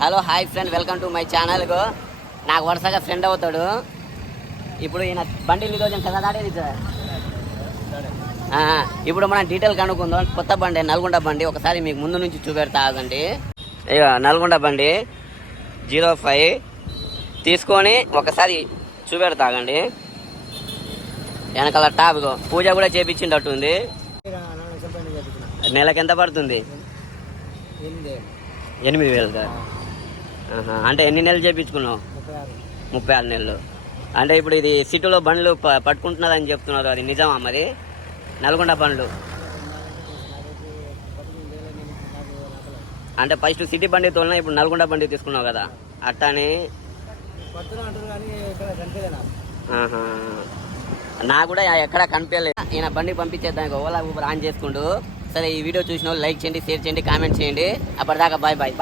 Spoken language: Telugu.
Hello hi friend, welcome to my channel. నాకు వరుసగా ఫ్రెండ్ అవుతాడు. ఇప్పుడు ఈయన బండి ఈరోజు కదా దాడేది సార్. ఇప్పుడు మనం డీటెయిల్ కనుక్కుందాం. కొత్త బండి, నల్గొండ బండి. ఒకసారి మీకు ముందు నుంచి చూపెడతా ఆగండి. ఇక నల్గొండ బండి 05 తీసుకొని ఒకసారి చూపెడతా ఆగండి. వెనకాల టాప్ పూజ కూడా చేపించిండట్టుంది. నెలకి ఎంత పడుతుంది? 8,000 సార్. అంటే ఎన్ని నెలలు చేయించుకున్నావు? 36 నెలలు. అంటే ఇప్పుడు ఇది సిటీలో బండ్లు పట్టుకుంటున్నదని చెప్తున్నారు, అది నిజమా మరి? నల్గొండ బండ్లు అంటే ఫస్ట్ సిటీ బండి తోలినా, ఇప్పుడు నల్గొండ బండి తీసుకున్నావు కదా అట్టాని. నా కూడా ఎక్కడ కనిపించలేదు. ఈయన బండి పంపించేద్దానికి ఓలా ఊబర్ ఆన్ చేసుకుంటూ. సరే, ఈ వీడియో చూసిన వాళ్ళు లైక్ చేయండి, షేర్ చేయండి, కామెంట్ చేయండి. అప్పటిదాకా బాయ్ బాయ్.